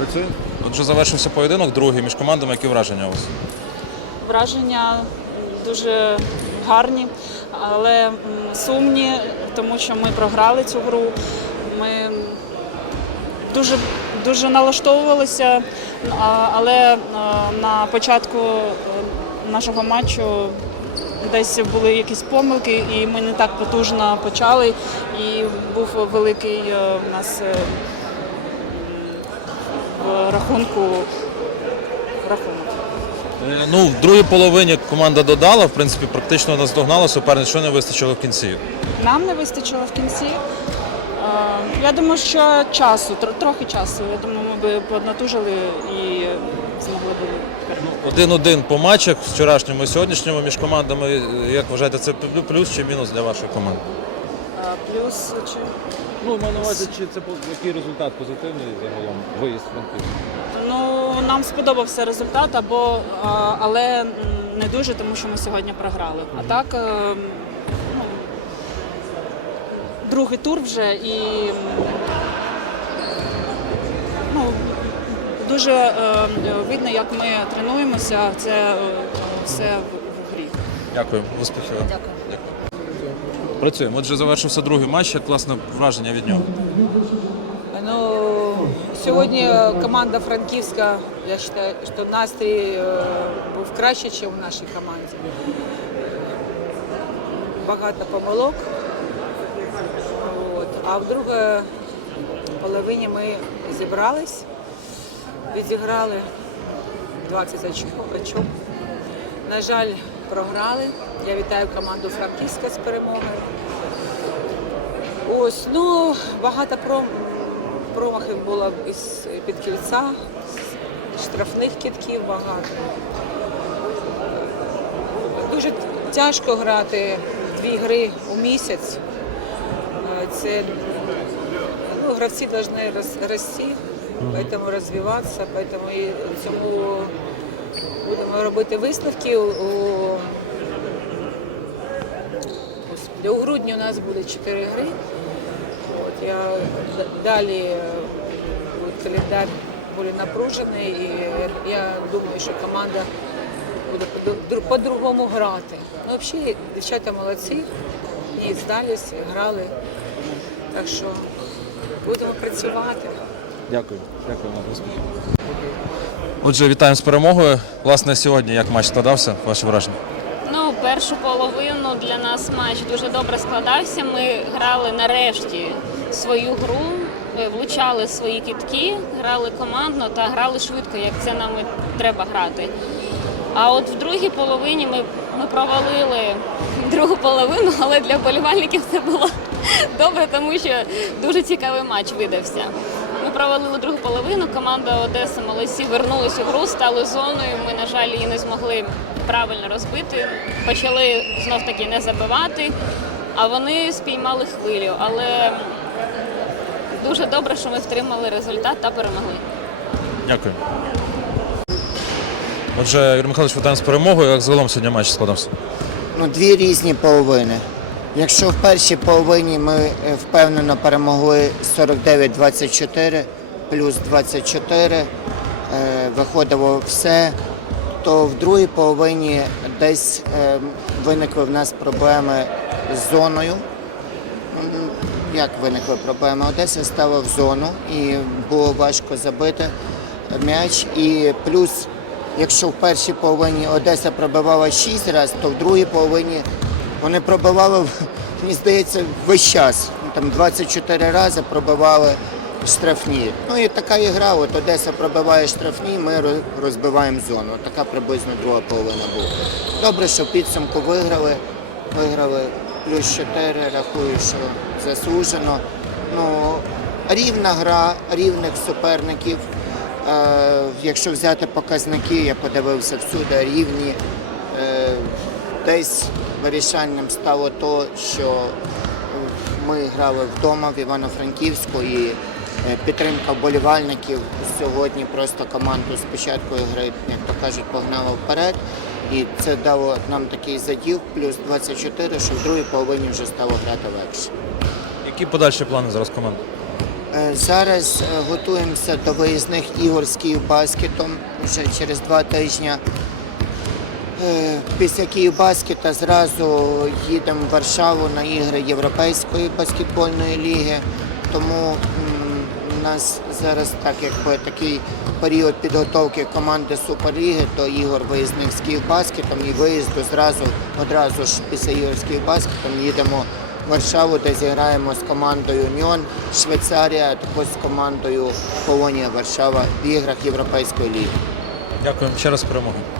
Працює. Отже, завершився поєдинок, другий між командами. Які враження у вас? Враження дуже гарні, але сумні, тому що ми програли цю гру. Ми дуже, дуже налаштовувалися, але е, на початку е, нашого матчу десь були якісь помилки, і ми не так потужно почали. І був великий е, у нас в рахунку рахунок. Е, Ну, в другій половині команда додала, в принципі, практично наздогнала суперник, що не вистачило в кінці. Нам не вистачило в кінці. Е, Я думаю, що часу, трохи часу. Я думаю, ми би поднатужили і змогли б перемогти. Один-один по матчах вчорашньому і сьогоднішньому між командами. Як вважаєте, це плюс чи мінус для вашої команди? Плюс чи Ну, маю на увазі, чи це по- який результат позитивний загалом виїзд Франківська? ну нам сподобався результат, або а, але м, не дуже, тому що ми сьогодні програли. А так е, ну, другий тур вже і м, ну, дуже е, видно, як ми тренуємося. Це е, все в, в грі. Дякую, успіхів. Дякую. Працюємо. Отже, завершився другий матч. Як класне враження від нього? Ну, сьогодні команда Франківська, я вважаю, що настрій е, був краще, ніж у нашій команді. Багато помилок. От. А в другій половині ми зібрались, відіграли 20 очок. очок. На жаль, програли. Я вітаю команду Франківська з перемогою. Ось, ну, багато пром... промахів було із під кільця, штрафних кітків багато. Дуже тяжко грати дві гри у місяць. Е, Це ну, гравці повинні рости, поэтому розвиватися, поэтому і цьому будемо робити висновки. У, грудні у нас буде чотири гри. От, я далі е, буде напружений, і я думаю, що команда буде по- по-другому грати. Ну, взагалі, дівчата молодці, не здались, грали. Так що будемо працювати. Дякую. Дякую вам. Отже, вітаємо з перемогою. Власне, сьогодні як матч складався? Ваші враження? Ну, першу половину для нас матч дуже добре складався. Ми грали нарешті свою гру, е, влучали свої кітки, грали командно та грали швидко, як це нам і треба грати. А от в другій половині ми, ми провалили другу половину, але для болівальників це було добре, тому що дуже цікавий матч видався. Ми провалили другу половину. Команда Одеса молодці вернулися у гру, стали зоною. Ми, на жаль, її не змогли правильно розбити. Почали знов таки не забивати, а вони спіймали хвилю. Але дуже добре, що ми втримали результат та перемогли. Дякую. Отже, Юрій Михайлович, вітаємо з перемогою. Як загалом сьогодні матч складався? Ну, дві різні половини. Якщо в першій половині ми е, впевнено перемогли 49-24, плюс 24, е, виходило все, то в другій половині десь е, виникли в нас проблеми з зоною. Як виникли проблеми? Одеса стала в зону і було важко забити м'яч. І плюс, якщо в першій половині Одеса пробивала 6 разів, то в другій половині вони пробивали, мені здається, весь час. Там 24 рази пробивали штрафні. Ну і така ігра, от Одеса пробиває штрафні, ми розбиваємо зону. Така приблизно друга половина була. Добре, що підсумку виграли. Виграли плюс 4, рахую, що заслужено. Ну, рівна гра, рівних суперників. Е, якщо взяти показники, я подивився всюди рівні. Е, десь вирішальним стало то, що ми грали вдома в Івано-Франківську і е, підтримка вболівальників сьогодні просто команду з початку гри, як то кажуть, погнала вперед. І це дало нам такий заділ, плюс 24, що в другій половині вже стало грати легше. Які подальші плани зараз команди? Е, Зараз е, готуємося до виїзних ігор з Київбаскетом вже через два тижні. Е, Після Київбаскета зразу їдемо в Варшаву на ігри Європейської баскетбольної ліги. Тому у нас зараз так якби такий період підготовки команди Суперліги до ігор виїзних з Київбаскетом і виїзду зразу одразу ж після ігор з Київбаскетом їдемо в Варшаву, де зіграємо з командою Ньон, Швейцарія, а також з командою Полонія Варшава в іграх Європейської ліги. Дякую ще раз перемоги.